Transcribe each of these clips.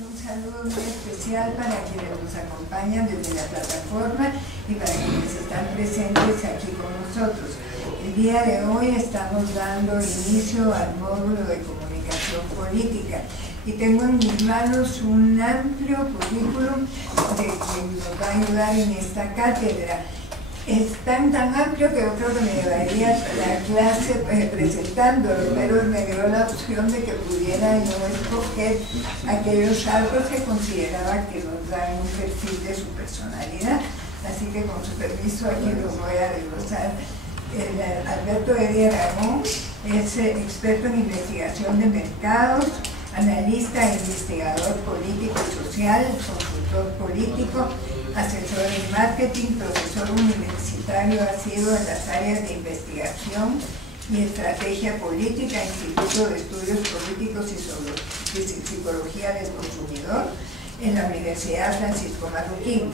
Un saludo muy especial para quienes nos acompañan desde la plataforma y para quienes están presentes aquí con nosotros. El día de hoy estamos dando inicio al módulo de comunicación política y tengo en mis manos un amplio currículum que nos va a ayudar en esta cátedra. Es tan amplio que yo creo que me llevaría la clase presentándolo, pero me dio la opción de que pudiera yo escoger aquellos rasgos que consideraba que nos dan un perfil de su personalidad. Así que con su permiso aquí lo voy a desglosar. Alberto Edi Aragón es experto en investigación de mercados, analista e investigador político y social, consultor político, asesor en marketing, profesor universitario, ha sido en las áreas de investigación y estrategia política, Instituto de Estudios Políticos y Psicología del Consumidor en la Universidad Francisco Marroquín,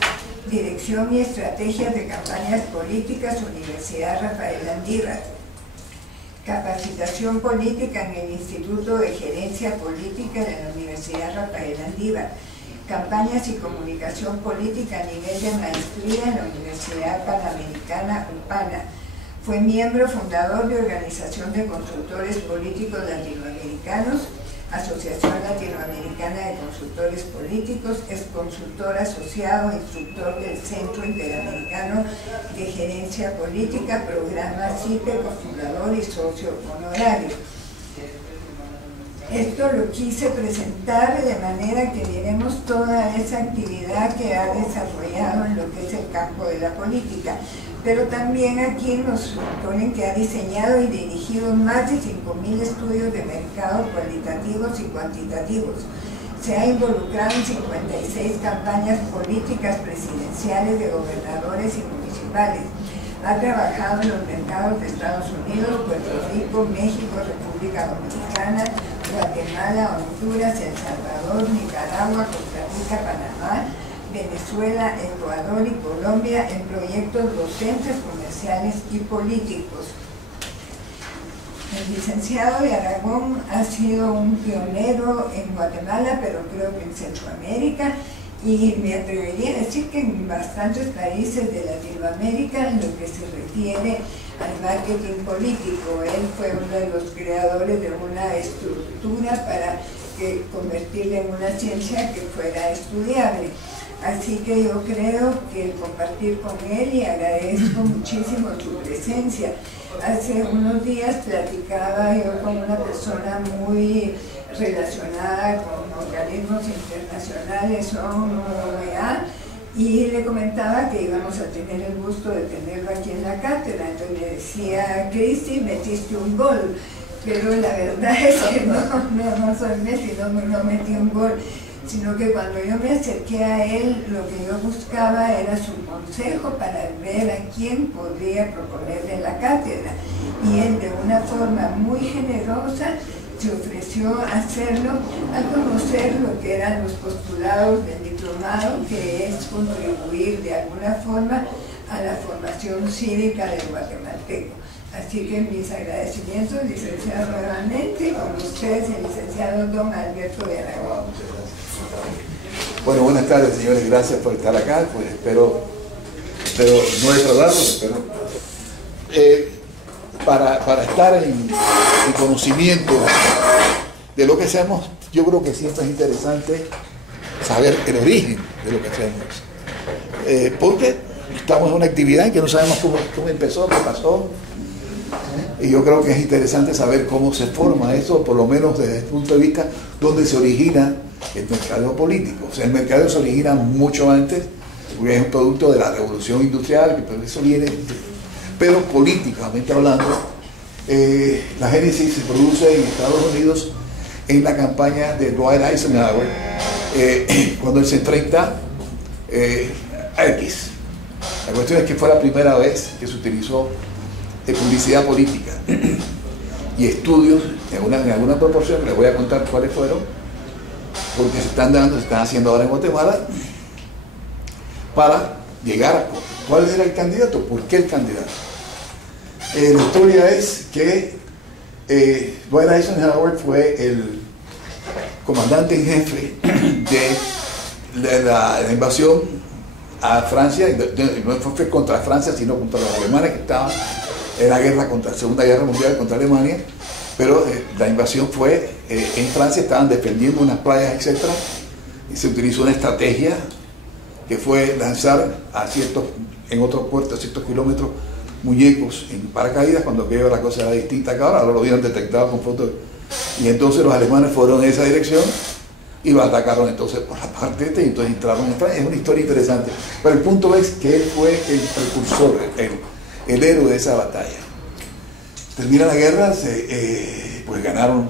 Dirección y Estrategias de Campañas Políticas, Universidad Rafael Landívar, Capacitación Política en el Instituto de Gerencia Política de la Universidad Rafael Landívar, Campañas y Comunicación Política a nivel de maestría en la Universidad Panamericana UPANA. Fue miembro fundador de Organización de Consultores Políticos Latinoamericanos, Asociación Latinoamericana de Consultores Políticos, es consultor asociado e instructor del Centro Interamericano de Gerencia Política, programa CIPE, cofundador y socio honorario. Esto lo quise presentar de manera que veremos toda esa actividad que ha desarrollado en lo que es el campo de la política. Pero también aquí nos ponen que ha diseñado y dirigido más de 5.000 estudios de mercado cualitativos y cuantitativos. Se ha involucrado en 56 campañas políticas presidenciales de gobernadores y municipales. Ha trabajado en los mercados de Estados Unidos, Puerto Rico, México, República Dominicana, Guatemala, Honduras, El Salvador, Nicaragua, Costa Rica, Panamá, Venezuela, Ecuador y Colombia en proyectos docentes, comerciales y políticos. El licenciado de Aragón ha sido un pionero en Guatemala, pero creo que en Centroamérica, y me atrevería a decir que en bastantes países de Latinoamérica en lo que se refiere al marketing político. Él fue uno de los creadores de una estructura para convertirla en una ciencia que fuera estudiable. Así que yo creo que compartir con él y agradezco muchísimo su presencia. Hace unos días platicaba yo con una persona muy relacionada con organismos internacionales, OEA, y le comentaba que íbamos a tener el gusto de tenerlo aquí en la cátedra. Entonces le decía, Cristi, metiste un gol, pero la verdad es que no soy Messi, no metí un gol, sino que cuando yo me acerqué a él, lo que yo buscaba era su consejo para ver a quién podría proponerle la cátedra. Y él, de una forma muy generosa, se ofreció a hacerlo al conocer lo que eran los postulados del diplomado, que es contribuir de alguna forma a la formación cívica del guatemalteco. Así que mis agradecimientos, licenciado, nuevamente, con ustedes, el licenciado don Alberto de Aragón. Bueno, buenas tardes, señores, gracias por estar acá, pues espero no defraudarlos, para estar en conocimiento de lo que hacemos. Yo creo que siempre es interesante saber el origen de lo que hacemos, porque estamos en una actividad en que no sabemos cómo empezó, qué pasó, y yo creo que es interesante saber cómo se forma eso, por lo menos desde el punto de vista donde se origina el mercado político. O sea, el mercado se origina mucho antes, porque es un producto de la revolución industrial, que eso viene, pero políticamente hablando, la génesis se produce en Estados Unidos en la campaña de Dwight Eisenhower, cuando él se enfrenta a X. La cuestión es que fue la primera vez que se utilizó publicidad política y estudios en alguna proporción, que les voy a contar cuáles fueron, porque se están haciendo ahora en Guatemala, para llegar a cuál era el candidato, por qué el candidato. La historia es que Dwight Eisenhower fue el comandante en jefe de la invasión a Francia. No fue contra Francia, sino contra los alemanes que estaban en la guerra contra la Segunda Guerra Mundial contra Alemania. Pero la invasión fue en Francia, estaban defendiendo unas playas, etc. Y se utilizó una estrategia que fue lanzar en otros puertos, a ciertos kilómetros, muñecos en paracaídas, cuando aquello la cosa era distinta que ahora lo habían detectado con fotos. Y entonces los alemanes fueron en esa dirección y lo atacaron entonces por la parte este, y entonces entraron en Francia. Es una historia interesante. Pero el punto es que él fue el precursor, el héroe de esa batalla. Termina la guerra, pues ganaron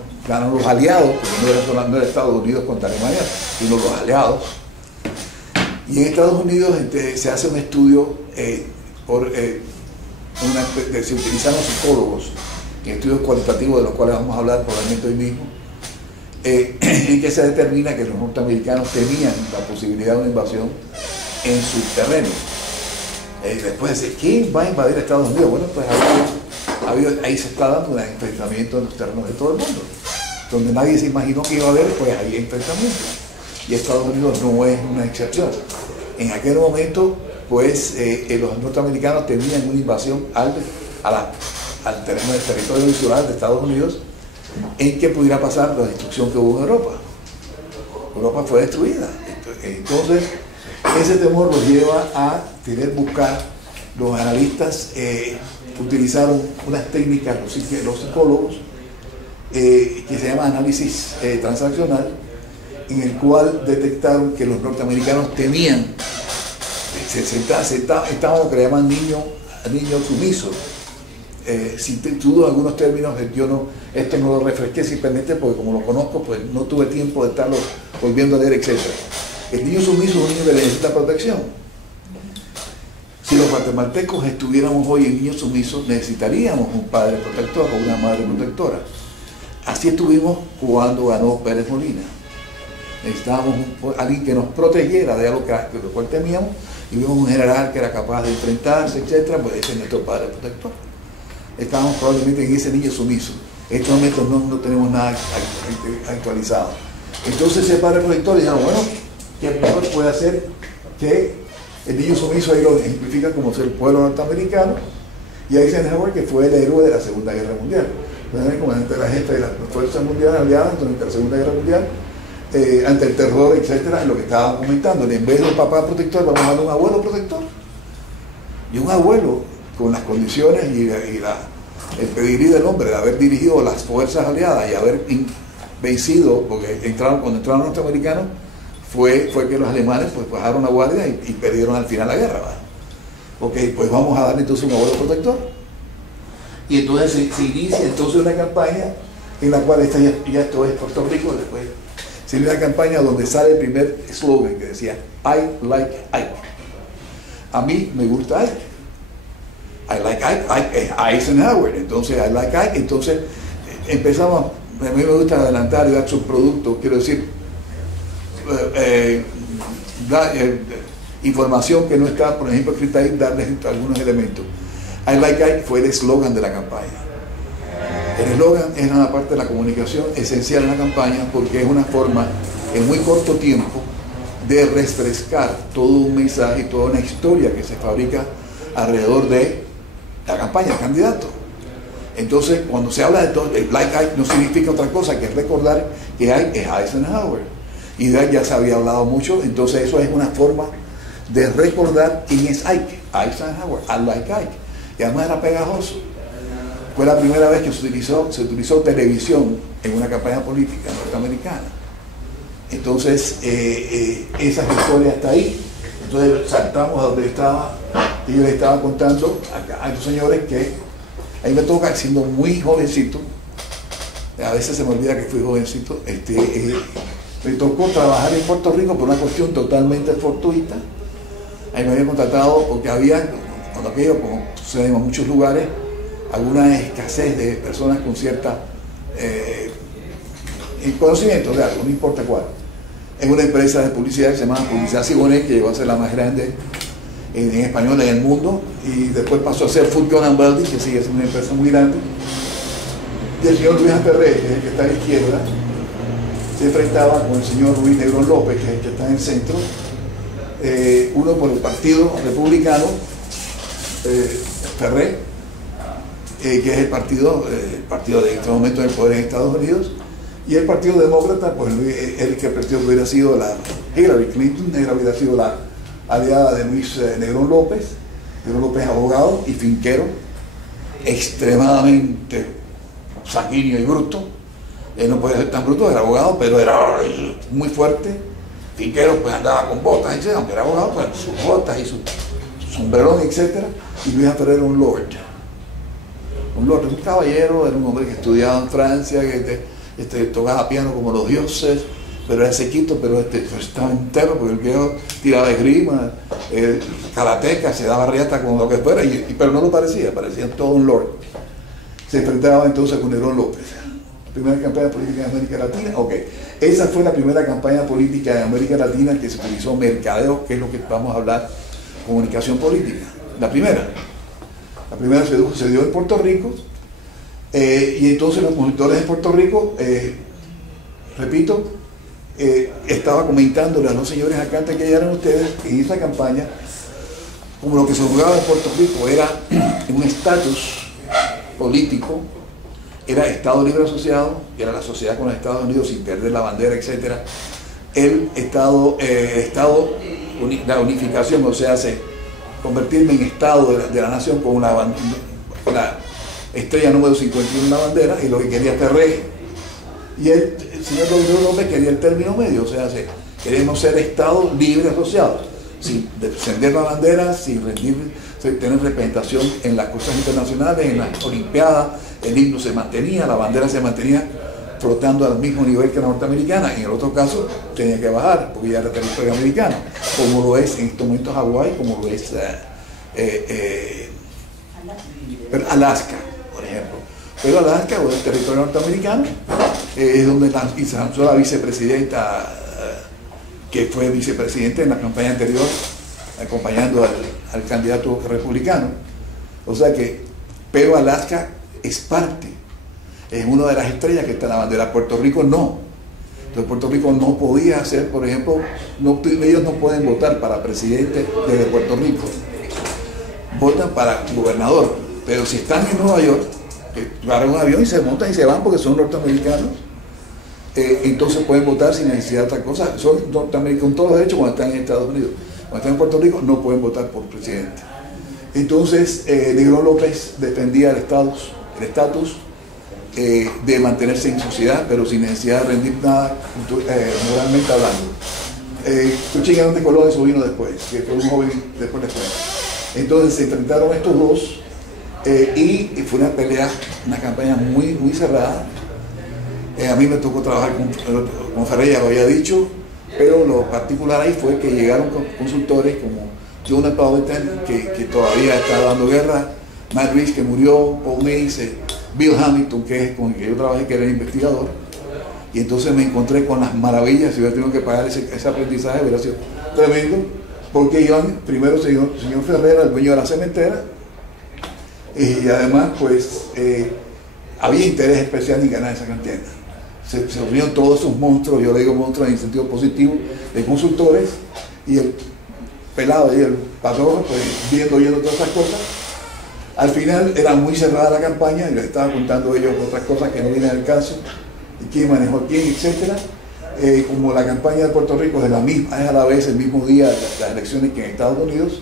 los aliados, porque no era Estados Unidos contra Alemania, sino los aliados. Y en Estados Unidos se hace un estudio, se utilizaron psicólogos, en estudios cualitativos de los cuales vamos a hablar probablemente hoy mismo, en que se determina que los norteamericanos tenían la posibilidad de una invasión en sus terrenos. Después de ¿quién va a invadir Estados Unidos? Bueno, pues ahí se está dando un enfrentamiento en los terrenos de todo el mundo. Donde nadie se imaginó que iba a haber, pues ahí hay enfrentamientos. Y Estados Unidos no es una excepción. En aquel momento, pues, los norteamericanos tenían una invasión al terreno del territorio nacional de Estados Unidos, en que pudiera pasar la destrucción que hubo en Europa. Europa fue destruida. Entonces, ese temor los lleva a querer buscar. Los analistas utilizaron unas técnicas, los psicólogos, que se llama análisis transaccional, en el cual detectaron que los norteamericanos tenían, estaban lo que le llaman niños sumisos. Si tú algunos términos, esto no lo refresqué simplemente porque como lo conozco, pues no tuve tiempo de estarlo volviendo a leer, etc. El niño sumiso es un niño que necesita protección. Si los guatemaltecos estuviéramos hoy en niños sumisos, necesitaríamos un padre protector o una madre protectora. Así estuvimos cuando ganó Pérez Molina. Necesitábamos alguien que nos protegiera de algo que lo cual temíamos, y vimos un general que era capaz de enfrentarse, etc. Pues ese es nuestro padre protector. Estábamos probablemente en ese niño sumiso. En estos momentos no tenemos nada actualizado. Entonces ese padre protector dijeron, bueno, ¿qué mejor puede hacer que el niño sumiso? Ahí lo ejemplifica como ser el pueblo norteamericano, y Eisenhower, que fue el héroe de la Segunda Guerra Mundial. El comandante de la jefe de las fuerzas mundiales aliadas durante la Segunda Guerra Mundial, ante el terror, etcétera, es lo que estábamos comentando. En vez de un papá protector, vamos a darle un abuelo protector. Y un abuelo con las condiciones y el pedigrí del hombre de haber dirigido las fuerzas aliadas y haber vencido, porque cuando entraron los norteamericanos, fue que los alemanes pues bajaron la guardia y perdieron al final la guerra, ¿vale? Ok, pues vamos a darle entonces un abuelo protector. Y entonces se inicia entonces una campaña en la cual ya esto es Puerto Rico. Después se inicia una campaña donde sale el primer eslogan que decía I like Ike. A mí me gusta Ike. I like Ike, Eisenhower. Entonces I like Ike. Entonces empezamos, a mí me gusta adelantar y dar sus productos, quiero decir, información que no está, por ejemplo, escrita ahí, darles algunos elementos. I like Ike fue el eslogan de la campaña. El eslogan es una parte de la comunicación esencial en la campaña, porque es una forma en muy corto tiempo de refrescar todo un mensaje y toda una historia que se fabrica alrededor de la campaña del candidato. Entonces, cuando se habla de todo, el like Ike no significa otra cosa que recordar que Ike es Eisenhower. Y de Ike ya se había hablado mucho, entonces eso es una forma de recordar quién es Ike, Eisenhower, I like Ike. Y además era pegajoso. Fue la primera vez que se utilizó televisión en una campaña política norteamericana. Entonces, esa historia está ahí. Entonces saltamos a donde estaba, y yo les estaba contando a los señores que a mí me toca, siendo muy jovencito, a veces se me olvida que fui jovencito, me tocó trabajar en Puerto Rico por una cuestión totalmente fortuita. Ahí me habían contratado porque había, cuando aquello, como sucede en muchos lugares, alguna escasez de personas con cierta conocimiento de algo, no importa cuál. En una empresa de publicidad que se llama Publicidad Siboney, que llegó a ser la más grande en español en el mundo, y después pasó a ser Food Gun and Building, que sigue siendo una empresa muy grande. Y el señor Luis Aperré, que es el que está a la izquierda, se enfrentaba con el señor Luis Negrón López, que es el que está en el centro, uno por el Partido Republicano, Ferrer, que es el partido de este momento en el poder en Estados Unidos, y el Partido Demócrata, pues el que el partido hubiera sido Hillary Clinton, hubiera sido la aliada de Luis Negrón López. Negrón López es abogado y finquero, extremadamente sanguíneo y bruto. Él no podía ser tan bruto, era abogado, pero era muy fuerte. Finquero, pues andaba con botas, etc. Aunque era abogado, pues sus botas y su sombrerón, etc. Y Luis Ferrer era un lord. Un lord, un caballero, era un hombre que estudiaba en Francia, que tocaba piano como los dioses, pero era sequito, pero estaba entero, porque el viejo tiraba esgrima, karateca, se daba riata con lo que fuera, pero no lo parecía todo un lord. Se enfrentaba entonces con Negrón López. Primera campaña política de América Latina, ok. Esa fue la primera campaña política de América Latina que se utilizó mercadeo, que es lo que vamos a hablar, comunicación política. La primera se dio en Puerto Rico, y entonces los consultores de Puerto Rico, repito, estaba comentándole a los señores acá antes que llegaran ustedes, que en esa campaña, como lo que se jugaba en Puerto Rico era un estatus político, era Estado Libre Asociado, era la sociedad con los Estados Unidos sin perder la bandera, etc. El la unificación, o sea, convertirme en Estado de la nación con la estrella número 51 en la bandera, y lo que quería Ferrer. Y el señor López quería el término medio, o sea, queremos ser Estado Libre Asociado, sin descender la bandera, sin tener representación en las cosas internacionales, en las Olimpiadas. El himno se mantenía, la bandera se mantenía flotando al mismo nivel que la norteamericana. En el otro caso tenía que bajar, porque ya era territorio americano, como lo es en estos momentos Hawái, como lo es Alaska, por ejemplo. Pero Alaska, o el territorio norteamericano, es donde se lanzó la vicepresidenta, que fue vicepresidente en la campaña anterior, acompañando al candidato republicano. O sea que, pero Alaska es parte, es una de las estrellas que está en la bandera. Puerto Rico no. Entonces Puerto Rico no podía hacer, por ejemplo, ellos no pueden votar para presidente desde Puerto Rico. Votan para gobernador, pero si están en Nueva York, agarran un avión y se montan y se van porque son norteamericanos, entonces pueden votar sin necesidad de otra cosa. Son norteamericanos con todos los derechos cuando están en Estados Unidos. Cuando están en Puerto Rico no pueden votar por presidente. Entonces Negrón López defendía el estatus de mantenerse en sociedad, pero sin necesidad de rendir nada moralmente hablando. Tuchín de Colón, eso vino después, que fue un joven después de escuela. Entonces se enfrentaron estos dos, y fue una pelea, una campaña muy, muy cerrada. A mí me tocó trabajar con Ferrer, ya lo había dicho, pero lo particular ahí fue que llegaron consultores como Jonathan Powhatan, que todavía está dando guerra, Matt Reeves, que murió, Paul Mace, Bill Hamilton, que es con el que yo trabajé, que era el investigador. Y entonces me encontré con las maravillas. Si hubiera tenido que pagar ese aprendizaje, hubiera sido tremendo, porque iban primero el señor Ferrer, el dueño de la cementera, y además pues había interés especial en ganar esa contienda. Se reunieron todos esos monstruos, yo le digo monstruos en el sentido positivo, de consultores, y el pelado y el patrón, pues oyendo todas esas cosas. Al final era muy cerrada la campaña, y les estaba contando ellos otras cosas que no vienen al caso, y quién manejó a quién, etc. Como la campaña de Puerto Rico es a la vez el mismo día de las elecciones que en Estados Unidos,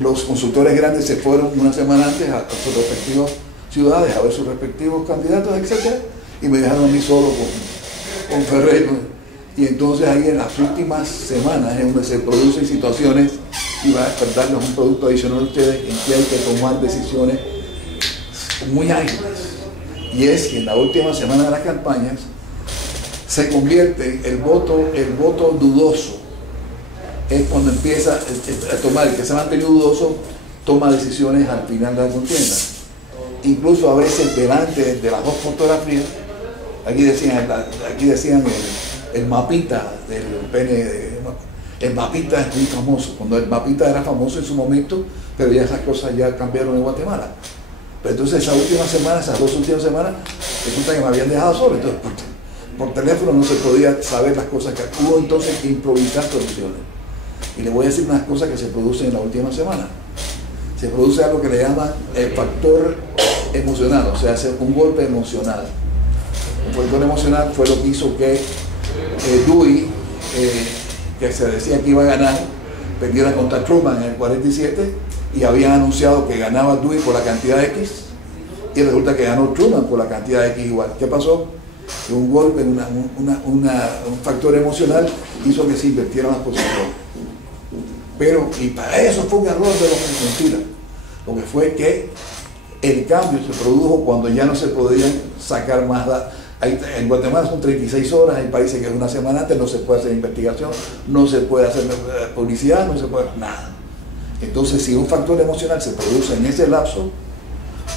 los consultores grandes se fueron una semana antes a sus respectivas ciudades a ver sus respectivos candidatos, etc. Y me dejaron a mí solo con Ferrer. Y entonces ahí en las últimas semanas es donde se producen situaciones, y va a despertarles un producto adicional a ustedes, en que hay que tomar decisiones muy ágiles. Y es que en la última semana de las campañas se convierte el voto dudoso. Es cuando empieza a tomar, el que se ha mantenido dudoso toma decisiones al final de la contienda. Incluso a veces delante de las dos fotografías, aquí decían el mapita del pene, el mapita es muy famoso, cuando el mapita era famoso en su momento, pero ya esas cosas ya cambiaron en Guatemala. Pero entonces esas dos últimas semanas, resulta que me habían dejado solo. Entonces, por teléfono no se podía saber las cosas que hubo, entonces que improvisar soluciones. Y le voy a decir unas cosas que se producen en la última semana. Se produce algo que le llaman el factor emocional, o sea, un golpe emocional. Un factor emocional fue lo que hizo que Dewey, que se decía que iba a ganar, perdiera contra Truman en el 47, y habían anunciado que ganaba Dewey por la cantidad X, y resulta que ganó Truman por la cantidad X igual. ¿Qué pasó? Que un golpe, un factor emocional hizo que se invirtieran las posiciones. Pero, y para eso fue un error de los argentinos. Lo que fue que el cambio se produjo cuando ya no se podían sacar más datos. En Guatemala son 36 horas, hay países que es una semana antes, no se puede hacer investigación, no se puede hacer publicidad, no se puede hacer nada. Entonces, si un factor emocional se produce en ese lapso,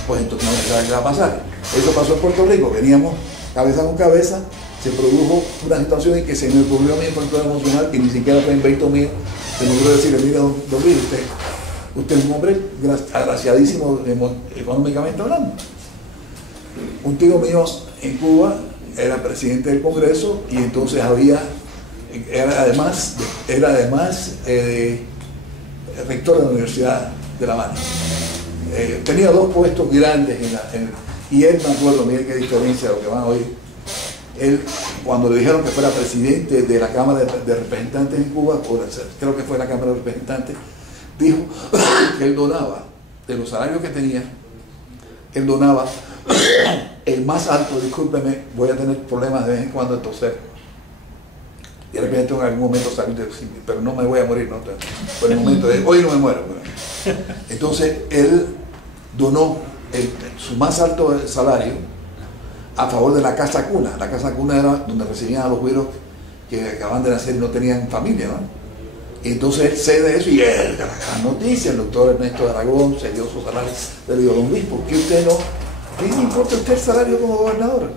pues entonces no se sabe qué va a pasar. Eso pasó en Puerto Rico, veníamos cabeza con cabeza, se produjo una situación en que se me ocurrió a mí un factor emocional que ni siquiera fue invento mío. Se me ocurrió decirle, mire, don Luis, usted es un hombre agraciadísimo económicamente hablando. Un tío mío en Cuba era presidente del Congreso y entonces era además rector de la Universidad de La Habana. Tenía dos puestos grandes y él, me acuerdo, miren qué diferencia lo que van a oír. Él, cuando le dijeron que fuera presidente de la Cámara de Representantes en Cuba, creo que fue la Cámara de Representantes, dijo que él donaba, de los salarios que tenía, él donaba el más alto, discúlpeme, voy a tener problemas de vez en cuando de toser. Y de repente en algún momento salir pero no me voy a morir, ¿no? Por el momento de hoy no me muero. Pero. Entonces él donó su más alto salario a favor de la casa cuna. La casa cuna era donde recibían a los güiros que acaban de nacer y no tenían familia, ¿no? Y entonces él cede eso y él, la noticia, el doctor Ernesto de Aragón se dio su salario. Le digo, don Luis, ¿por qué usted no? ¿Qué le importa a usted el salario como gobernador?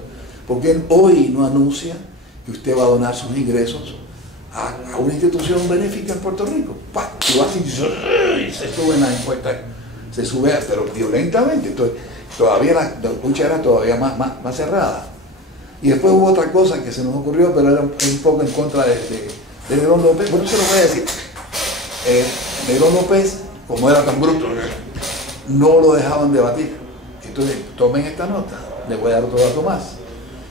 Porque él hoy no anuncia que usted va a donar sus ingresos a una institución benéfica en Puerto Rico. Y va así, se sube en la encuesta, se sube, pero violentamente. Entonces, todavía la lucha era todavía más cerrada. Y después hubo otra cosa que se nos ocurrió, pero era un poco en contra de Negrón López. Bueno, se lo voy a decir. Negrón López, como era tan bruto, no lo dejaban debatir. Entonces, tomen esta nota, les voy a dar otro dato más.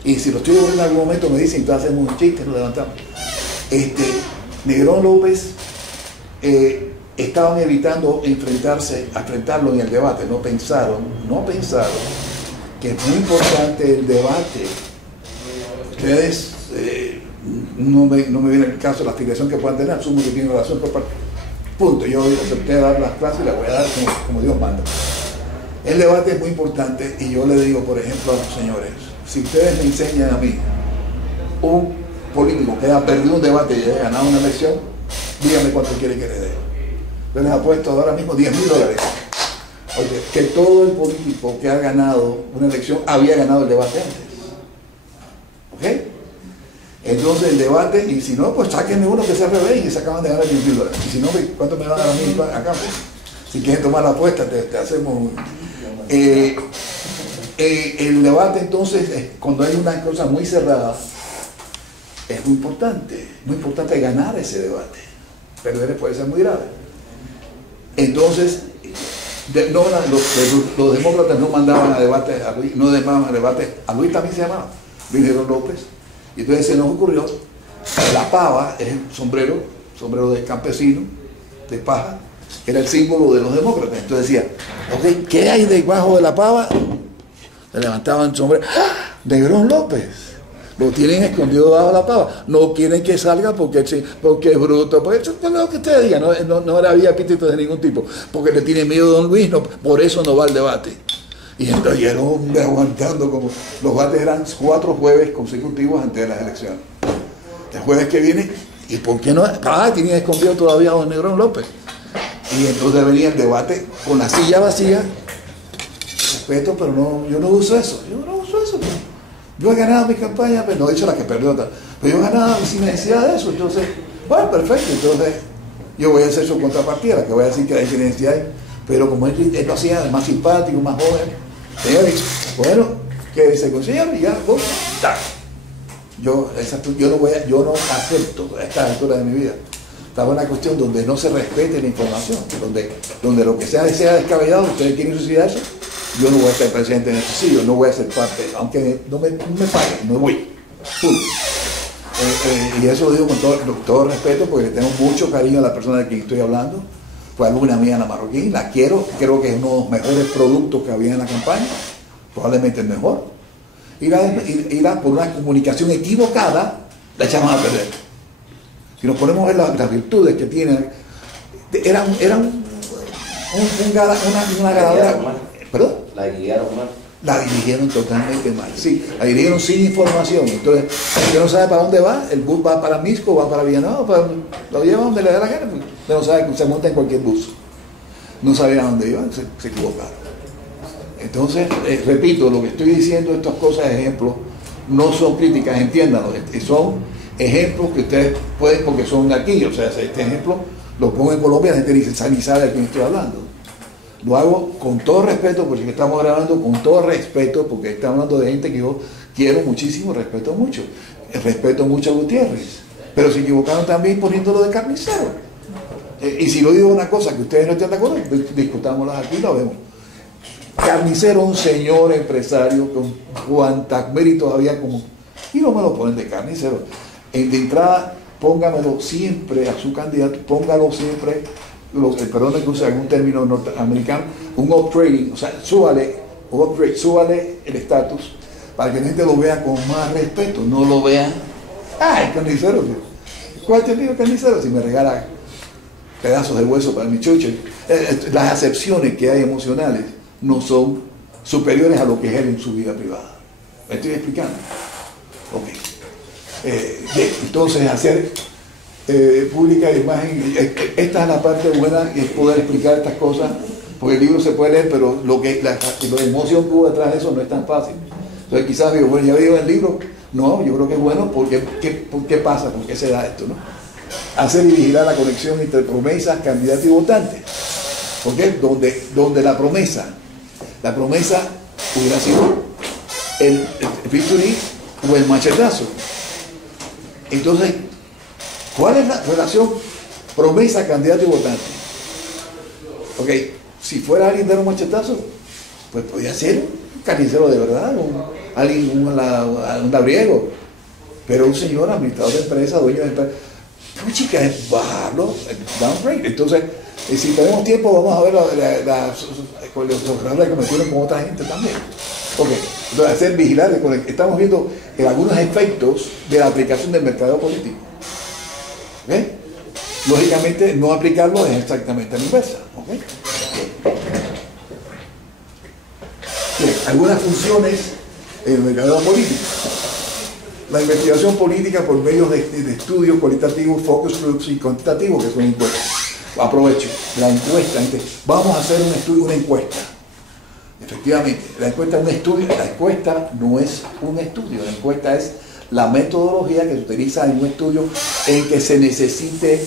Y si lo estoy viendo en algún momento me dicen, entonces hacemos un chiste, nos levantamos. Negrón López estaban evitando enfrentarlo en el debate, no pensaron que es muy importante el debate. Ustedes, no me viene el caso de la afiliación que puedan tener, asumo que tienen relación por parte. Punto, yo acepté dar las clases y las voy a dar como Dios manda. El debate es muy importante y yo le digo, por ejemplo, a los señores, si ustedes me enseñan a mí un político que ha perdido un debate y haya ganado una elección, díganme cuánto quiere que le dé. Yo les apuesto ahora mismo $10,000. Oye, que todo el político que ha ganado una elección había ganado el debate antes. ¿Ok? Entonces el debate, y si no, pues sáquenme uno que se revés y se acaban de ganar $10,000. Y si no, ¿cuánto me van a dar a mí acá? Si quieren tomar la apuesta, te hacemos... el debate entonces, cuando hay una cosa muy cerrada, es muy importante ganar ese debate. Perder puede ser muy grave. Entonces, los demócratas no mandaban a debate a Luis, no mandaban a debate a Luis, también se llamaba Luis Negrón López. Y entonces se nos ocurrió, la pava es el sombrero de campesino, de paja, era el símbolo de los demócratas. Entonces decía, ok, ¿qué hay debajo de la pava? Se levantaban el sombrero, ¡ah! Negrón López. Lo tienen escondido debajo de la pava. No quieren que salga porque es bruto. Porque eso es lo que ustedes digan. No había epíteto de ningún tipo. Porque le tiene miedo a don Luis. No, por eso no va al debate. Y entonces el hombre aguantando como... Los debates eran 4 jueves consecutivos antes de las elecciones. El jueves que viene, ¿y por qué no? Tienen escondido todavía a don Negrón López. Y entonces venía el debate con la silla vacía. Respeto, pero no, yo no uso eso. Yo he ganado mi campaña, pero no he dicho la que perdió, pero yo he ganado sin necesidad de eso. Entonces, bueno, perfecto. Entonces, yo voy a hacer su contrapartida, que voy a decir que hay necesidad. Pero como él lo hacía más simpático, más joven, señor, bueno, que se consiga y ya, yo no acepto a estas alturas de mi vida. Estaba una cuestión donde no se respete la información, donde lo que sea descabellado, ustedes quieren suicidarse, yo no voy a estar presente en este sitio, no voy a ser parte, aunque no me paguen, no voy. Y eso lo digo con todo respeto, porque le tengo mucho cariño a la persona de quien estoy hablando. Fue alumna mía en la Marroquín, la quiero, creo que es uno de los mejores productos que había en la campaña, probablemente el mejor. Y por una comunicación equivocada, la echamos a perder. Si nos ponemos a ver las virtudes que tienen, era una ganadora. ¿Perdón? La guiaron mal. La dirigieron totalmente mal. Sí, la dirigieron sin información. Entonces, el que no sabe para dónde va, el bus va para Misco, va para Villanueva, lo lleva donde le da la gana. Usted no sabe que se monta en cualquier bus. No sabía a dónde iban, se equivocaron. Entonces, repito, lo que estoy diciendo, estas cosas, ejemplos, no son críticas, entiéndanlo, son ejemplos que ustedes pueden, porque son de aquí. O sea, este ejemplo lo pongo en Colombia, la gente dice, ni sabe de quién estoy hablando. Lo hago con todo respeto, porque estamos grabando con todo respeto, porque estamos hablando de gente que yo quiero muchísimo, respeto mucho a Gutiérrez, pero se equivocaron también poniéndolo de carnicero. Y si lo digo una cosa que ustedes no están de acuerdo, discutámoslas aquí, lo vemos. Carnicero, un señor empresario con cuantas méritos había como, y no me lo ponen de carnicero. De entrada, póngamelo siempre a su candidato, póngalo siempre, perdón que use algún término norteamericano, un upgrading, o sea, súbale el estatus para que la gente lo vea con más respeto, no lo vean, el carnicero, ¿cuál te digo carnicero? Si me regala pedazos de hueso para mi chucho. Las acepciones que hay emocionales no son superiores a lo que es él en su vida privada. ¿Me estoy explicando? Ok. Entonces, hacer pública imagen, esta es la parte buena, es poder explicar estas cosas, porque el libro se puede leer, pero la emoción que hubo detrás de eso no es tan fácil. Entonces quizás digo, bueno, ya veo el libro, no, yo creo que es bueno, porque ¿qué pasa? ¿Por qué se da esto? ¿No? Hacer y vigilar la conexión entre promesas, candidatos y votantes. ¿Okay? Donde la promesa hubiera sido el victory o el machetazo. Entonces, ¿cuál es la relación promesa, candidato y votante? Ok, si fuera alguien de un machetazo, pues podía ser un carnicero de verdad, un labriego, pero un señor administrador de empresa, dueño de empresa, chica, es bajarlo, downgrade. Entonces, si tenemos tiempo, vamos a ver los errores que cometieron con otra gente también. Ok, entonces hacer vigilar, estamos viendo algunos efectos de la aplicación del mercado político. ¿Okay? Lógicamente, no aplicarlo es exactamente la inversa. ¿Okay? Bien, algunas funciones en el mercado político. La investigación política por medio de estudios cualitativos, focus groups y cuantitativos, que son encuestas. Aprovecho, la encuesta. Vamos a hacer una encuesta. Efectivamente, la encuesta es un estudio. La encuesta no es un estudio, la encuesta es la metodología que se utiliza en un estudio en que se necesite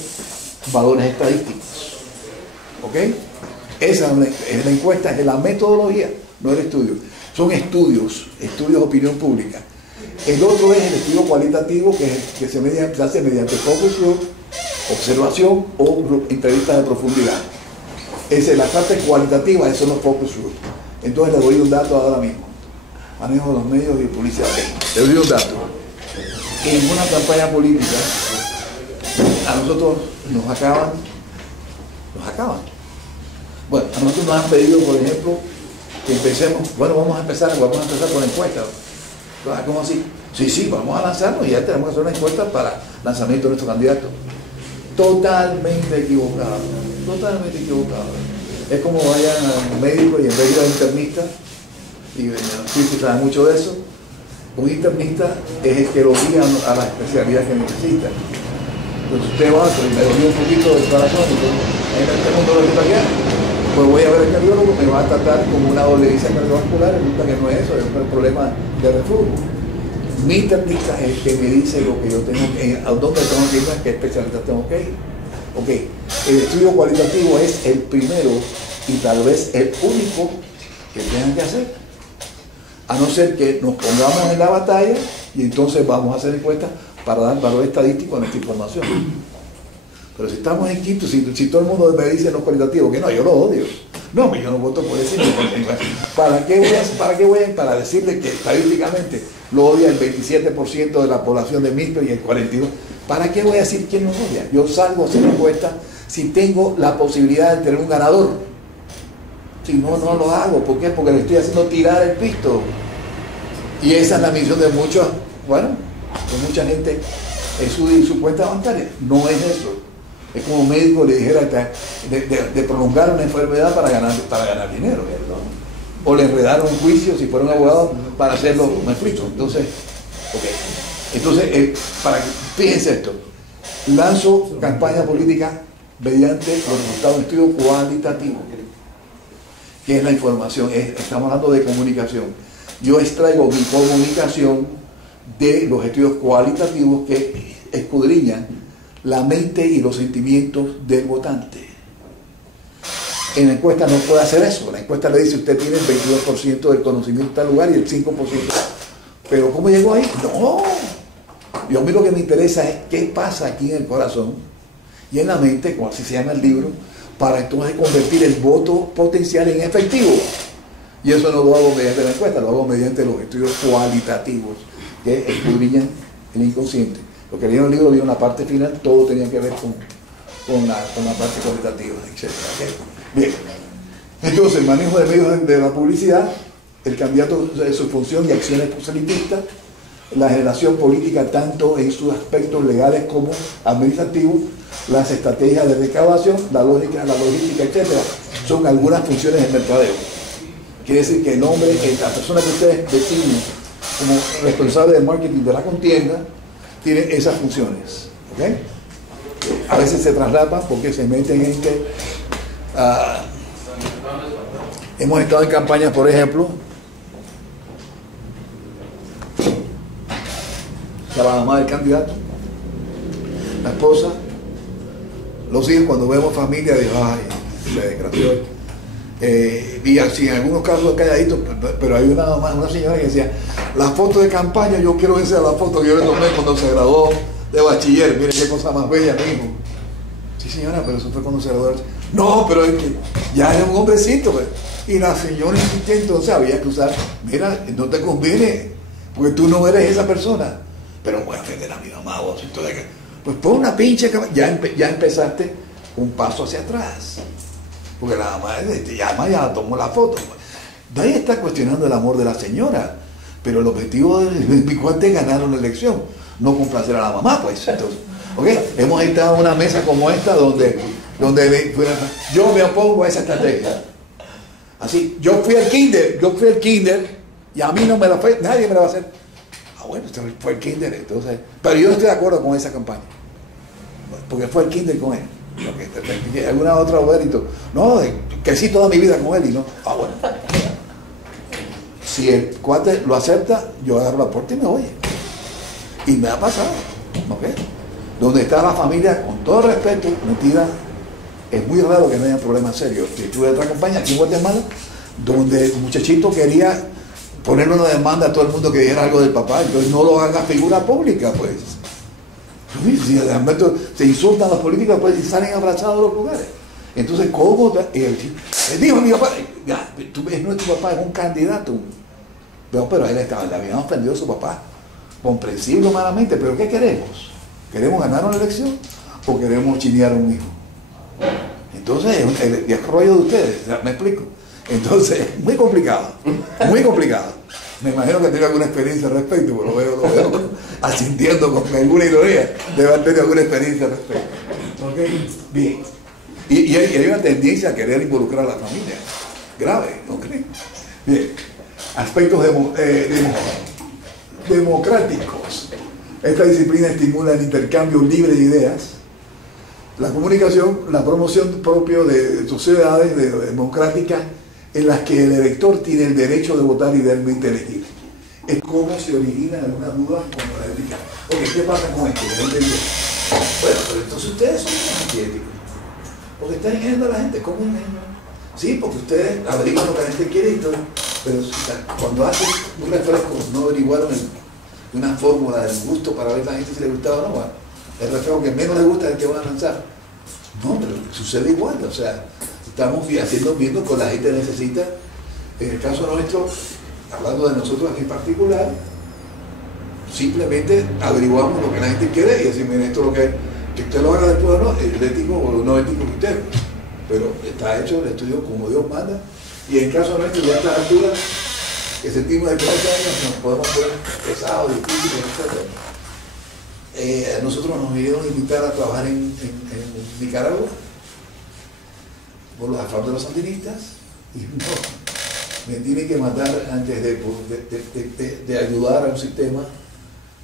valores estadísticos. ¿Ok? Esa es la encuesta, es la metodología, no el estudio. Son estudios de opinión pública. El otro es el estudio cualitativo, que se hace mediante focus group, observación o entrevistas de profundidad. Esa es la parte cualitativa, esos son los focus group. Entonces le doy un dato ahora mismo. Manejo de los medios y publicidad. Le doy un dato. En una campaña política, a nosotros nos acaban. Bueno, a nosotros nos han pedido, por ejemplo, que empecemos, vamos a empezar con la encuesta. ¿Cómo así? Sí, vamos a lanzarnos y ya tenemos que hacer una encuesta para lanzamiento de nuestro candidato. Totalmente equivocado. Es como vayan al médico y en vez de ir al internista, y sí se sabe mucho de eso, un internista es el que lo guía a la especialidad que necesita. Entonces usted va, me dolió un poquito del corazón, tengo un dolor italiano, pues voy a ver al cardiólogo, me va a tratar como una dolencia cardiovascular, resulta que no es eso, es un problema de reflujo. Mi internista es el que me dice lo que yo tengo que, a dónde tengo que ir, a qué especialidad tengo que ir. Ok, el estudio cualitativo es el primero y tal vez el único que tengan que hacer. a no ser que nos pongamos en la batalla y entonces vamos a hacer encuestas para dar valor estadístico a nuestra información. Pero si estamos en quinto, si todo el mundo me dice no cualitativo, que no, yo lo odio. No, yo no voto por ese. ¿Para qué voy a decirle que estadísticamente lo odia el 27% de la población de Milper y el 42%? ¿Para qué voy a decir quién lo odia? Yo salgo a hacer encuesta si tengo la posibilidad de tener un ganador. Si no, no lo hago. ¿Por qué? Porque le estoy haciendo tirar el pisto. Y esa es la misión de muchos, bueno, de mucha gente en su cuenta bancaria. No es eso. Es como un médico le dijera de prolongar una enfermedad para ganar dinero. O le enredaron un juicio si fuera un abogado para hacerlo, me explico. Entonces, fíjense esto. Lanzo campaña política mediante los resultados de un estudio cualitativo, que es la información. Estamos hablando de comunicación. Yo extraigo mi comunicación de los estudios cualitativos que escudriñan la mente y los sentimientos del votante. En la encuesta no puede hacer eso. La encuesta le dice usted tiene el 22% del conocimiento de tal lugar y el 5%. Pero ¿cómo llegó ahí? No. Yo a mí lo que me interesa es qué pasa aquí en el corazón y en la mente, como así se llama el libro, para entonces convertir el voto potencial en efectivo. Y eso no lo hago mediante la encuesta, lo hago mediante los estudios cualitativos que escudriñan el inconsciente. Lo que leí en el libro, vieron la parte final, todo tenía que ver con la parte cualitativa, etc. ¿Okay? Bien, entonces el manejo de medios de la publicidad, el candidato de su función y acciones proselitistas, la generación política tanto en sus aspectos legales como administrativos, las estrategias de recaudación, la logística, etc. Son algunas funciones del mercadeo. Quiere decir que el hombre, la persona que ustedes designen como responsable del marketing de la contienda, tiene esas funciones. ¿Okay? A veces se traslapan porque se meten en que hemos estado en campañas, por ejemplo, la mamá del candidato, la esposa, los hijos. Cuando vemos familia, digo, ay, se desgració. Y así en algunos casos calladitos, pero hay una señora que decía, la foto de campaña, yo quiero que sea la foto que yo le tomé cuando se graduó de bachiller. Mire qué cosa más bella, mi hijo. Sí, señora, pero eso fue cuando se graduó. No, pero es que ya es un hombrecito, pues. Y la señora insistía, entonces había que usar, mira, no te conviene, porque tú no eres esa persona. Pero voy a ofender a mi mamá, vos. Entonces, pues pon una pinche campaña. Ya empezaste un paso hacia atrás. Porque la mamá ya tomó la foto. Nadie está cuestionando el amor de la señora, pero el objetivo del 24 es ganar una elección, no complacer a la mamá, pues. Entonces, ¿okay? Hemos estado en una mesa como esta donde yo me opongo a esa estrategia. Así, yo fui al kinder y a mí no me la fue, nadie me la va a hacer. Ah, bueno, usted fue el kinder, entonces. Pero yo no estoy de acuerdo con esa campaña, porque fue el kinder con él. ¿Alguna otra mérito? No, crecí toda mi vida con él y no. Ah, bueno. Si el cuate lo acepta, yo agarro la puerta y me voy. Y me ha pasado, ¿ok? Donde está la familia, con todo respeto, metida, es muy raro que no haya problemas serios. Si tuve otra campaña aquí en Guatemala, donde el muchachito quería ponerle una demanda a todo el mundo que dijera algo del papá, entonces no lo haga figura pública, pues. Si se insultan los políticos después y salen abrazados de los lugares. Entonces, ¿cómo? Dijo mi papá, ya, tú ves, no es tu papá, es un candidato. Pero él estaba, le habían ofendido a su papá. Comprensible humanamente, pero ¿qué queremos? ¿Queremos ganar una elección o queremos chinear a un hijo? Entonces, es rollo de ustedes, ¿me explico? Entonces, muy complicado, muy complicado. Me imagino que tiene alguna experiencia al respecto, porque lo veo asintiendo con alguna ironía, debe haber tenido alguna experiencia al respecto. ¿Okay? Bien. Y hay una tendencia a querer involucrar a la familia. Grave, ¿no creen? Bien. Aspectos democráticos. Esta disciplina estimula el intercambio libre de ideas, la comunicación, la promoción propio de sociedades democráticas en las que el elector tiene el derecho de votar y realmente elegir. Es como se origina alguna duda como la ética. Ok, ¿qué pasa con esto? Bueno, pero entonces ustedes son antiéticos. Porque están engañando a la gente. ¿Cómo engañan? Sí, porque ustedes averiguan lo que la gente quiere y todo. Pero cuando hacen un refresco, no averiguaron una fórmula del gusto para ver a la gente si le gustaba o no. Bueno, el refresco que menos le gusta es el que van a lanzar. No, pero sucede igual. O sea, estamos viendo que la gente necesita, en el caso nuestro, hablando de nosotros en particular, simplemente averiguamos lo que la gente quiere y decimos, miren, esto es lo que usted lo haga después o no, es ético o no ético que usted. Pero está hecho el estudio como Dios manda. Y en el caso nuestro, ya a estas alturas, que sentimos de 30 años, nos podemos poner pesados, difíciles, etc. Nosotros nos vinieron a invitar a trabajar en Nicaragua por los afán de los sandinistas y no, me tienen que matar antes de ayudar a un sistema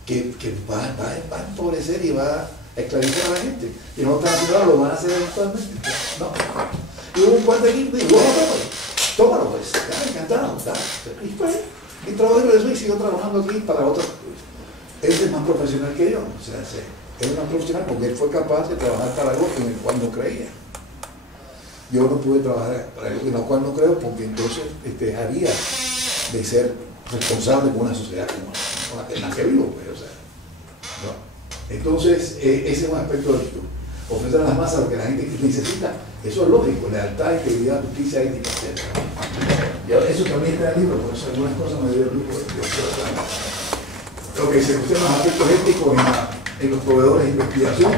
que va a empobrecer y va a esclavizar a la gente. Y no están haciendo nada, lo van a hacer eventualmente. No. Y hubo un cuate aquí y dijo, tómalo pues, encantado. Y pues, y trabajó de eso y siguió trabajando aquí para otros. Él es más profesional que yo, o sea, él es más profesional porque él fue capaz de trabajar para algo en el cual no creía. Yo no pude trabajar para algo en el cual no creo porque entonces dejaría de ser responsable con una sociedad como en la que vivo, pues, o sea, ¿no? Entonces, ese es un aspecto ético. Ofrecer a las masas lo que la gente necesita, eso es lógico, lealtad, integridad, justicia, ética, etc. Y eso también está en el libro, por eso algunas cosas me dio el grupo de lo que se cuestiona los aspectos éticos en los proveedores de investigación,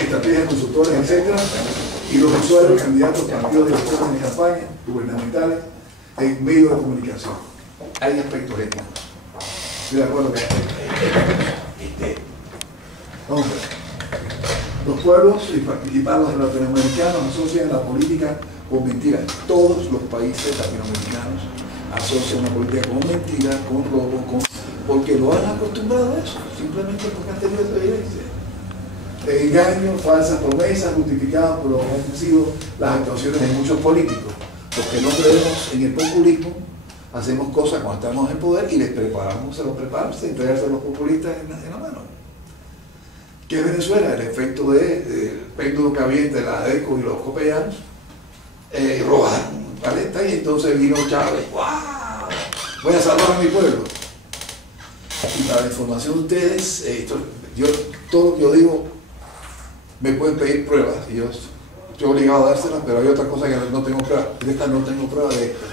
estrategias consultores, etc. Y los usuarios, candidatos, partidos, directores en campañas gubernamentales, en medios de comunicación. Hay aspectos éticos. Estoy de acuerdo que vamos a ver. Los pueblos y participantes latinoamericanos asocian la política con mentiras. Todos los países latinoamericanos asocian la política con mentiras, con robo, porque lo han acostumbrado a eso, simplemente porque han tenido esa evidencia. Engaños, falsas promesas, justificadas por lo que han sido las actuaciones de muchos políticos. Los que no creemos en el populismo, hacemos cosas cuando estamos en poder y les preparamos, se los preparamos de entregarse a los populistas en la mano. ¿Qué es Venezuela? El efecto de péndulo que había entre la ECO y los copellanos, robaron paleta y entonces vino Chávez, ¡wow! Voy a salvar a mi pueblo. Y para la información de ustedes, todo lo que yo digo, me pueden pedir pruebas, y yo estoy obligado a dárselas, pero hay otras cosas que no tengo pruebas. De estas no tengo pruebas de esto.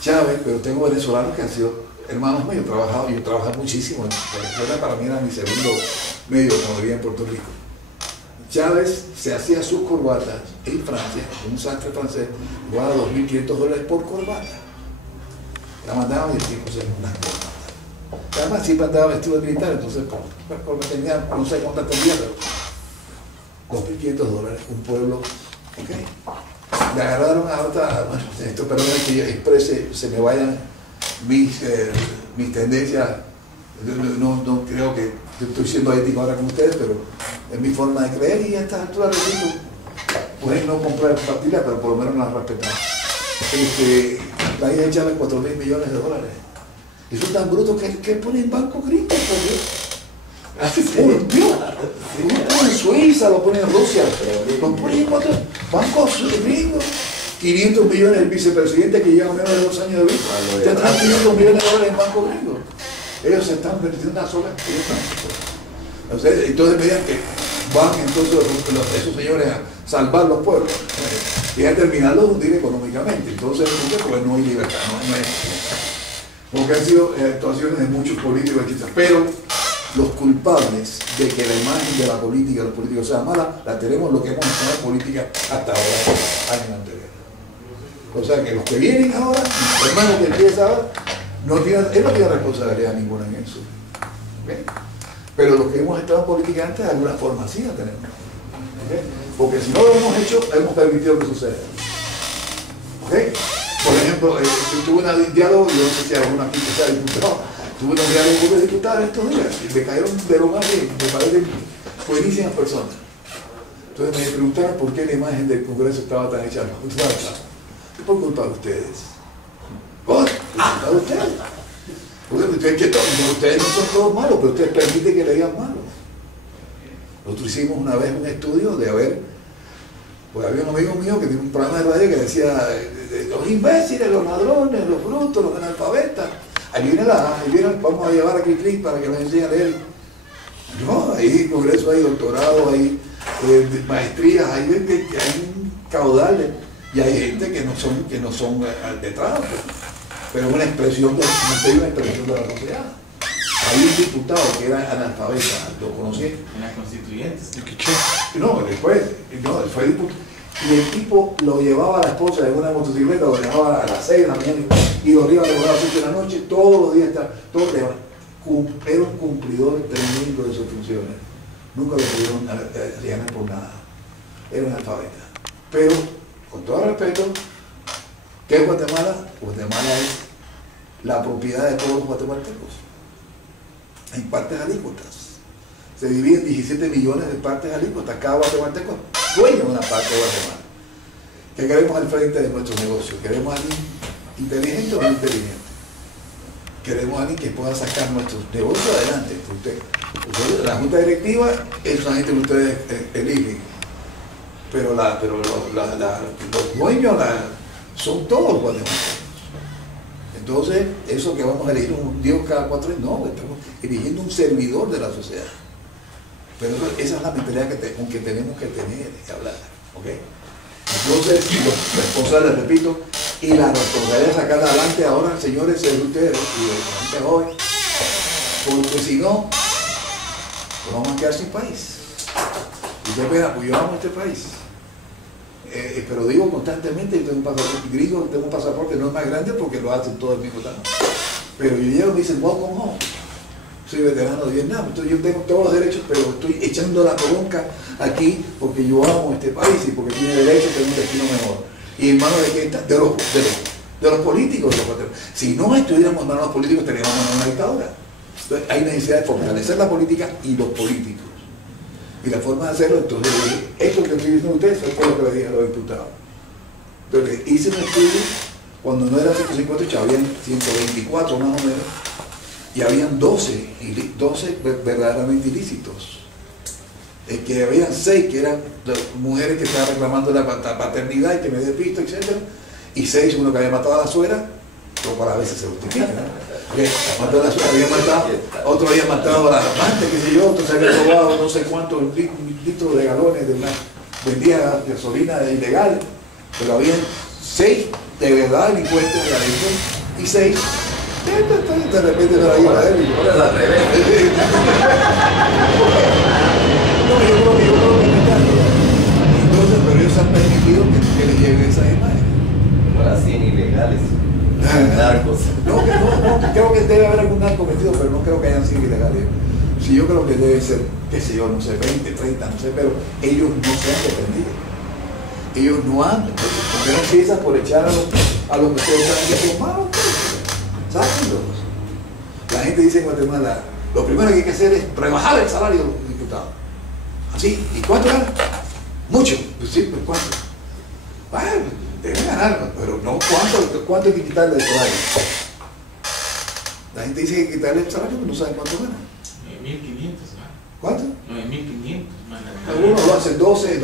Chávez, pero tengo venezolanos que han sido hermanos míos, yo trabajé muchísimo en Venezuela, para mí era mi segundo medio cuando vivía en Puerto Rico. Chávez se hacía sus corbatas en Francia, un sastre francés, igual a $2.500 por corbata. La mandaban y el tipo se una corbata. Además siempre andaba vestido de militar, entonces porque tenía, no sé cuántas tenía, pero $2.500, un pueblo, ok. Me agarraron a otra, bueno, esto perdón que yo exprese, se me vayan mis tendencias, no creo que estoy siendo ético ahora con ustedes, pero es mi forma de creer y a estas alturas repito, pueden no comprar partidas, pero por lo menos las respetar. La hija de Chávez $4.000 millones. Eso es tan bruto que ponen banco gringo, por Dios. Lo ponen en Suiza, lo ponen en Rusia, lo ponen en otros bancos gringos. 500 millones el vicepresidente que lleva menos de 2 años de vida. Tendrán $500 millones en banco gringo. Ellos se están perdiendo una sola experiencia. Entonces mediante van entonces esos señores a salvar los pueblos y a terminarlos de hundir económicamente. Entonces pues no hay libertad, no hay. Porque han sido actuaciones de muchos políticos, etc. Pero los culpables de que la imagen de la política, de los políticos sea mala, la tenemos lo que hemos hecho en la política hasta ahora, años anteriores. O sea que los que vienen ahora, los hermanos que empiezan ahora, él no tiene responsabilidad ninguna en eso. ¿Okay? Pero los que hemos estado en política antes, de alguna forma sí la tenemos. ¿Okay? Porque si no lo hemos hecho, hemos permitido que suceda. ¿Okay? Por ejemplo, tuve un diálogo, yo no sé si alguno aquí que sea diputado, tuve un diálogo con los diputados estos días y me cayeron de lo más bien, me parecen buenísimas personas. Entonces me preguntaron por qué la imagen del Congreso estaba tan hecha. Por culpa de ustedes. ¿Por culpa de ustedes? Porque ustedes no son todos malos, pero ustedes permiten que le digan malos. Nosotros hicimos una vez un estudio de pues había un amigo mío que tiene un programa de radio que decía, los imbéciles, los ladrones, los brutos, los analfabetas. Ahí viene, vamos a llevar a Cris para que nos enseñe a leer. No, hay congreso, hay doctorado, hay maestrías, hay un caudal y hay gente que no son detrás, pero es una expresión de la sociedad. Hay un diputado que era analfabeta, lo conocí. En las constituyentes. No, después fue diputado. Y el tipo lo llevaba a la esposa en una motocicleta, lo dejaba a las 6 de la mañana y lo iba a devorar a las 8 de la noche, todos los días, era un cumplidor tremendo de sus funciones. Nunca lo pudieron ganar por nada. Era un analfabeta. Pero, con todo respeto, ¿qué es Guatemala? Guatemala es la propiedad de todos los guatemaltecos. En partes alícuotas. Se dividen 17 millones de partes alícuotas. Cada guatemalteco es dueño de una parte de Guatemala. ¿Qué queremos al frente de nuestros negocios? ¿Queremos a alguien inteligente o no inteligente? Queremos a alguien que pueda sacar nuestros negocios adelante. La junta directiva es una gente que ustedes eligen, pero los dueños son todos guatemaltecos. Entonces, eso que vamos a elegir un Dios cada 4 años, no, estamos eligiendo un servidor de la sociedad. Pero esa es la mentalidad que tenemos que tener y hablar. ¿Okay? Entonces, los responsables, repito, y la responsabilidad de sacar adelante ahora, señores, es de ustedes y de la gente joven, porque si no, nos vamos a quedar sin país. Y qué pena, pues yo amo este país. Pero digo constantemente, yo tengo un pasaporte gringo, tengo un pasaporte no es más grande porque lo hacen todos al mismo tiempo. Pero yo llego y me dicen, welcome home. Soy veterano de Vietnam, entonces yo tengo todos los derechos, pero estoy echando la bronca aquí porque yo amo este país y porque tiene derecho a tener un destino mejor. ¿Y en manos de quién está? De los políticos. Si no estuviéramos en manos de los políticos, estaríamos en manos de una dictadura. Entonces hay necesidad de fortalecer la política y los políticos. Y la forma de hacerlo, entonces, esto que estoy diciendo a ustedes fue lo que le dije a los diputados. Entonces, hice un estudio, cuando no eran 158, habían 124 más o menos, y habían 12 verdaderamente ilícitos. Que habían 6 que eran mujeres que estaban reclamando la paternidad y que me dio pisto, etc. Y 6, uno que había matado a la suegra, pero para a veces se justifica, ¿no? Mató a la suegra, otro había matado a la amante, qué sé yo, otro se había robado no sé cuántos litros de galones de una vendía gasolina ilegal, pero habían 6 de verdad delincuentes de la ley y 6 de repente se la iba a él. Ahora al revés. No, yo creo que entonces, pero ellos han permitido que les lleguen esas imágenes. Ahora 100 ilegales. Narcos. No, creo que debe haber algún narco metido, pero no creo que hayan sido ilegales. Sí, yo creo que debe ser, qué sé yo, no sé, 20, 30, no sé, pero ellos no se han defendido. Ellos no han, porque no empiezan por echar a los que son malos, sáquenlos. La gente dice en Guatemala, lo primero que hay que hacer es rebajar el salario de los diputados. Así, ¿y cuánto ganan? Mucho. Pues sí, pues ¿cuánto? Bueno, deben ganar, pero no cuánto hay que quitarle el salario. La gente dice que hay que quitarle el salario, pero no saben cuánto gana. 9.500 más. ¿Cuánto? 9.500 más. Algunos lo hacen 12,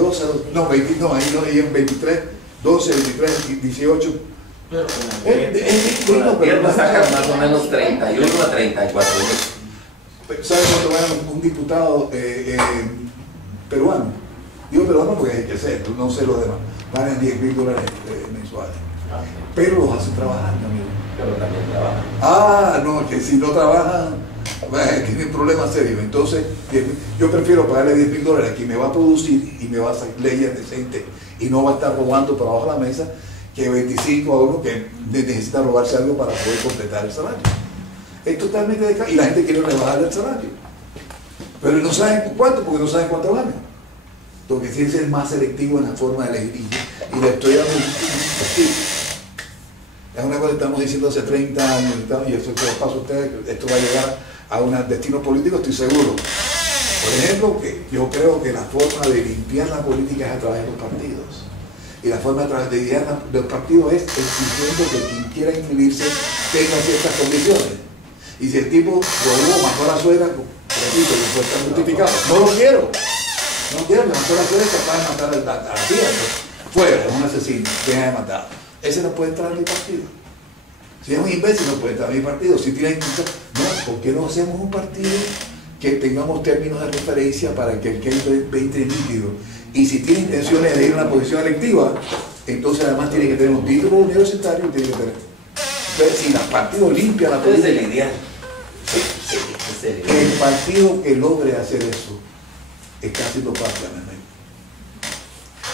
no, 20, no, ahí no, ellos 23, 12, 23, 18. Pero Es digno, pero no sacan más o menos 31 a 34 mil. ¿Sabes cuánto gana un diputado peruano? Digo peruano porque hay que ser, no sé lo demás. Ganan $10,000 mensuales. Pero los hacen trabajando, amigo. Pero también trabajan. Ah, no, que si no trabajan, tienen problemas serios. Entonces, yo prefiero pagarle $10,000 a quien me va a producir y me va a hacer leyes decentes y no va a estar robando por abajo de la mesa, que 25 a uno que necesita robarse algo para poder completar el salario. Es totalmente de y la gente quiere rebajar el salario. Pero no saben cuánto, porque no saben cuánto ganan. Porque si es el más selectivo en la forma de elegir. Y le estoy dando es una cosa que estamos diciendo hace 30 años, y eso que les pasa a ustedes, esto va a llegar a un destino político, estoy seguro. Por ejemplo, que yo creo que la forma de limpiar la política es a través de los partidos. Y la forma de limpiar los partidos es exigiendo que quien quiera inscribirse tenga ciertas condiciones. Y si el tipo robó, mató a la suegra, repito, que puede estar justificado. No lo quiero. No quiero que mató a la suegra, capaz de matar a la tía. Fuera, es un asesino, deja de matar. ese no puede entrar a mi partido. Si es un imbécil no puede entrar a mi partido. Si tiene no, ¿por qué no hacemos un partido que tengamos términos de referencia para que el que entre líquido? Y si tiene intenciones de ir a una posición electiva, entonces además tiene que tener un título universitario y tiene que tener. Entonces, si el partido limpia la política, es el ideal. el partido que logre hacer eso está haciendo parte de la ley.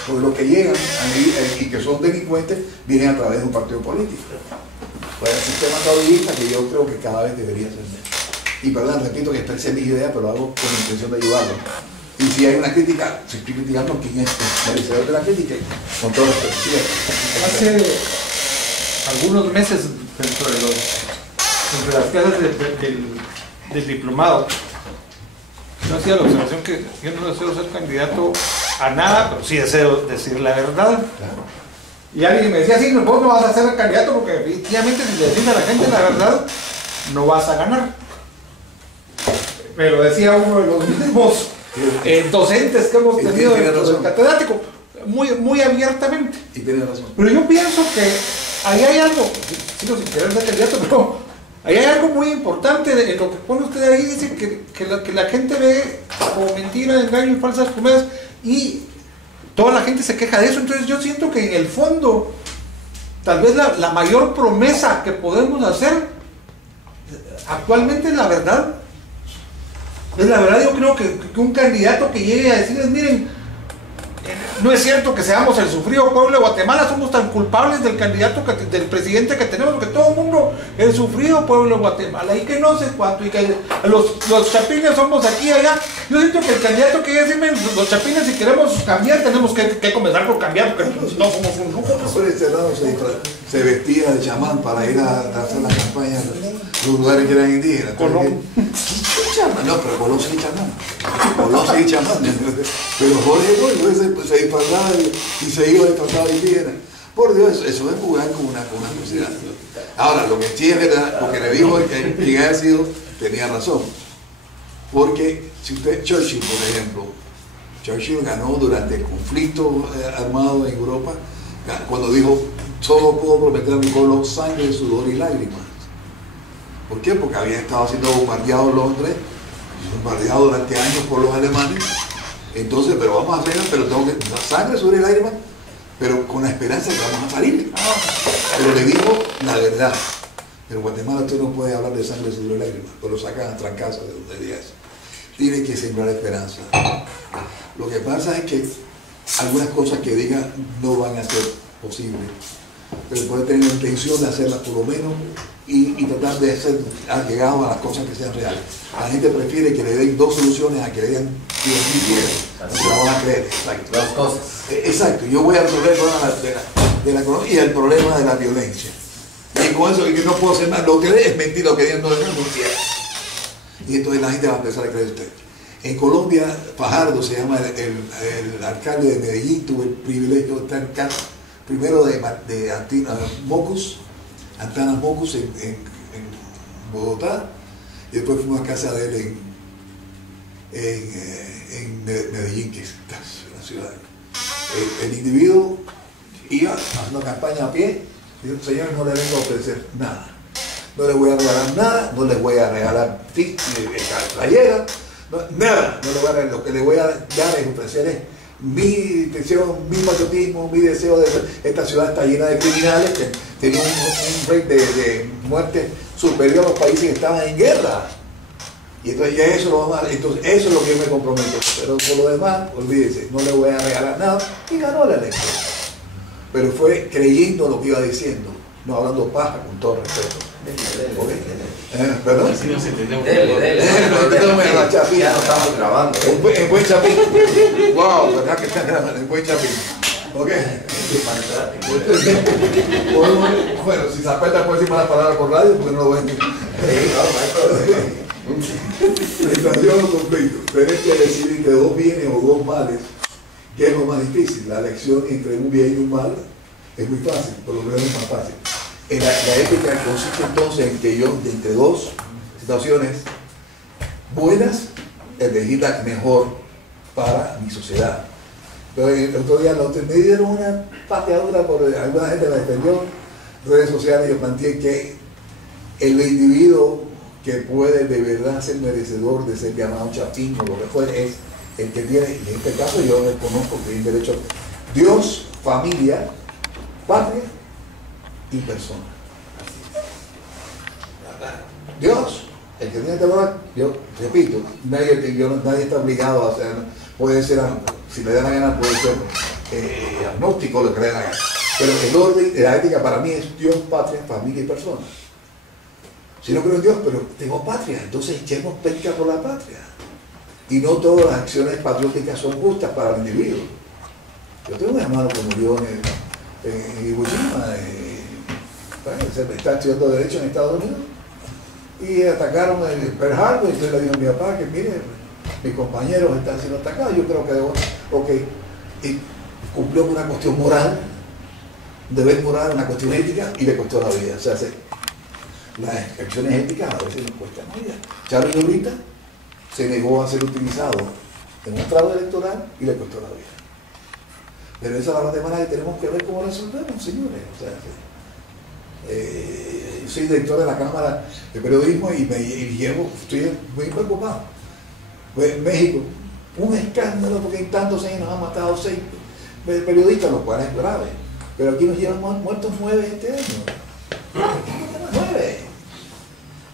Porque los que llegan ahí, y que son delincuentes vienen a través de un partido político. Pues el sistema caudillista que yo creo que cada vez debería ser menos. Y perdón, repito que expresé mis ideas, pero lo hago con la intención de ayudarlo. Y si hay una crítica, si estoy criticando quién es el merecedor de la crítica, con todo respeto. Sí, hace algunos meses, entre las clases del diplomado, yo hacía la observación que yo no deseo ser candidato a nada, pero sí deseo decir la verdad. claro. Y alguien me decía, sí, vos no vas a ser candidato porque definitivamente si le decís a la gente la verdad, no vas a ganar. Pero decía uno de los mismos docentes que hemos tenido dentro del catedrático, muy abiertamente. Y tiene razón. Pero yo pienso que ahí hay algo, sigo sin querer ser candidato, pero ahí hay algo muy importante en lo que pone usted ahí, dice que la gente ve como mentira, engaño y falsas promesas, y toda la gente se queja de eso. Entonces yo siento que en el fondo, tal vez la mayor promesa que podemos hacer actualmente es la verdad. Es la verdad. Yo creo que un candidato que llegue a decirles, miren, no es cierto que seamos el sufrido pueblo de Guatemala, somos tan culpables del candidato, del presidente que tenemos, porque todo el mundo es el sufrido pueblo de Guatemala, y que no sé cuánto, y que los chapines somos aquí y allá. Yo siento que el candidato que decirme, los chapines, si queremos cambiar, tenemos que comenzar por cambiar, porque no somos un grupo. Por este lado se vestía de chamán para ir a hacer la campaña en los lugares que eran indígenas. Colón. No, pero Colón sí chamán. Colón sí chamán. Pero Jorge se disfrazaba y se iba disfrazado de indígena. Por Dios, eso es jugar con una sociedad. Ahora, lo que sí es verdad, lo que le dijo quien haya sido, tenía razón. Porque si usted, Churchill, por ejemplo, Churchill ganó durante el conflicto armado en Europa, cuando dijo, solo puedo prometer a mi pueblo sangre, sudor y lágrimas. ¿Por qué? Porque había estado siendo bombardeado Londres, bombardeado durante años por los alemanes. Entonces, pero vamos a hacer, pero tengo que, sangre, sudor y lágrimas, pero con la esperanza de que vamos a salir. Pero le dijo la verdad. En Guatemala usted no puede hablar de sangre, sudor y lágrimas, pero lo sacan a trancazos de donde diga eso. Tiene que sembrar esperanza. Lo que pasa es que algunas cosas que diga no van a ser posibles, pero puede tener la intención de hacerlas por lo menos y tratar de ser allegado a las cosas que sean reales. La gente prefiere que le den dos soluciones a que le den 10.000 se la van a creer. Exacto. Dos cosas. Exacto. Yo voy a resolver el problema de la economía y el problema de la violencia. Y con eso, que no puedo hacer más, lo que es mentira, lo que digan no es mentira. Y entonces la gente va a empezar a creer usted. En Colombia, Fajardo se llama el alcalde de Medellín, tuvo el privilegio de estar en casa, primero de Antanas Mocus en Bogotá, y después fuimos a casa de él en Medellín, que es la ciudad. El individuo iba haciendo campaña a pie, y dijo, señor, no le vengo a ofrecer nada. No le voy a regalar nada, no les voy a regalar playera, nada. No le voy a regalar, lo que le voy a dar es ofrecerles mi deseo, mi patriotismo, mi deseo de esta ciudad está llena de criminales que tenía un rate de muerte superior a los países que estaban en guerra. Y entonces ya eso lo vamos a, entonces eso es lo que yo me comprometo. Pero por lo demás, olvídese, no le voy a regalar nada. Y ganó la elección. Pero fue creyendo lo que iba diciendo, no hablando paja, con todo respeto. ¿Perdón? Así no se entendemos. Dele. Ya no estamos grabando. En buen chapín. Wow, ¿verdad que están grabando? En buen chapín. Ok. Bueno, si se aprieta puede decir malas palabras por radio, porque no lo voy a decir. Situación o conflicto. Tienes que decidir entre dos bienes o dos males. ¿Qué es lo más difícil? La elección entre un bien y un mal es muy fácil, por lo menos es más fácil. En la ética consiste entonces en que yo, entre dos situaciones buenas, elegir la mejor para mi sociedad. Pero el otro día me dieron una pateadura por alguna gente la defendió en redes sociales y yo planteé que el individuo que puede de verdad ser merecedor de ser llamado chapín o lo que fuere es el que tiene, en este caso yo reconozco que tiene derecho Dios, familia, patria y persona. Dios, el que tiene temor, yo repito, nadie está obligado a hacer, puede ser, si le da la gana, puede ser agnóstico, lo que le da la gana. Pero el orden de la ética para mí es Dios, patria, familia y persona. Si no creo en Dios, pero tengo patria, entonces echemos pesca por la patria. Y no todas las acciones patrióticas son justas para el individuo. Yo tengo un hermano que murió en Iwo Jima, está estudiando Derecho en Estados Unidos, y atacaron el Pearl Harbor, y entonces le dijo a mi papá que mire, mis compañeros están siendo atacados, yo creo que debo, ok, y cumplió con una cuestión moral, un deber moral, una cuestión ética, y le costó la vida. O sea, las acciones éticas a veces nos cuestan la vida. Charlie Lurita se negó a ser utilizado en un fraude electoral y le costó la vida. Pero esa es la matemática que tenemos que ver cómo resolvemos, señores. O sea, yo soy director de la Cámara de Periodismo y estoy muy preocupado. Pues en México, un escándalo porque en tantos años nos han matado 6 periodistas, lo cual es grave. Pero aquí nos llevan muertos 9 este año. 9.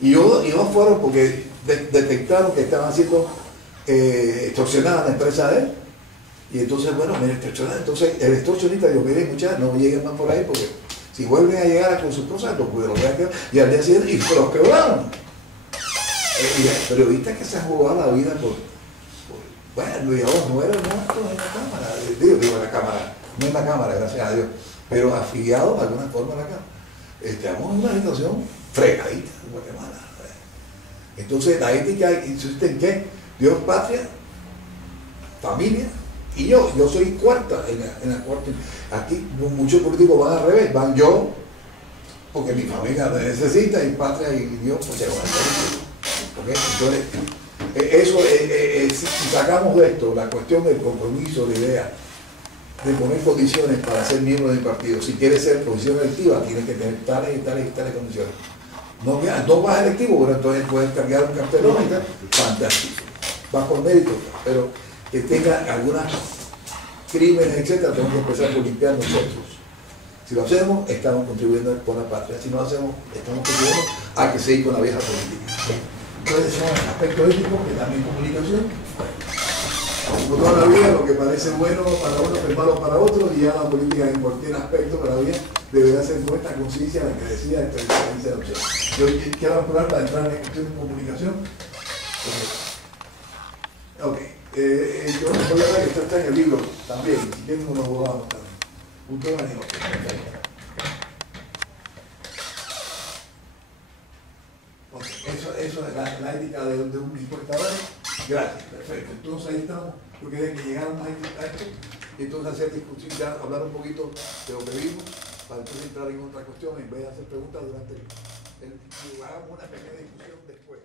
Y ellos fueron porque detectaron que estaban siendo extorsionadas la empresa de él. Y entonces, bueno, me extorsionaron. Entonces el extorsionista dijo, miren muchachos, no lleguen más por ahí porque si vuelven a llegar con sus cosas, los voy a quedar. Y al día siguiente, y los quebraron. Y periodistas que se han jugado la vida bueno, Luis Aos no era muerto en la Cámara, digo en la Cámara, no en la Cámara, gracias a Dios, pero afiliados de alguna forma a la Cámara. Estamos en una situación fregadita en Guatemala. Entonces la ética insiste en que Dios, patria, familia, y yo soy cuarta en la cuarta. Aquí muchos políticos van al revés, van yo, porque mi familia me necesita, y patria y Dios, pues se van a hacer. ¿Okay? Entonces, si sacamos de esto la cuestión del compromiso, la idea de poner condiciones para ser miembro del partido, si quieres ser posición electiva, tienes que tener tales y tales y tales condiciones. No vas electivo, pero entonces puedes cargar un cartelón y tal, fantástico. Vas por mérito, pero que tenga algunos crímenes, etcétera, tenemos que empezar por limpiar nosotros. Si lo hacemos, estamos contribuyendo por la patria. Si no lo hacemos, estamos contribuyendo a que siga con la vieja política. Entonces, son aspectos éticos que también comunicación. Como toda la vida, lo que parece bueno para uno es malo para otro, y ya la política en cualquier aspecto de la vida deberá ser nuestra conciencia la que decida entre diferencia de opción. Yo quiero apurar para entrar en cuestión de comunicación. Ok. Yo voy a ver que esto está en el libro también, si quieren nos lo volvamos también. Punto de manejo. Eso es la ética de un importador. Gracias, perfecto. Entonces ahí estamos, porque hay que llegar a esto, y entonces hacer discusión, ya hablar un poquito de lo que vimos, para entonces entrar en otra cuestión, en vez de hacer preguntas durante hagamos una pequeña discusión después.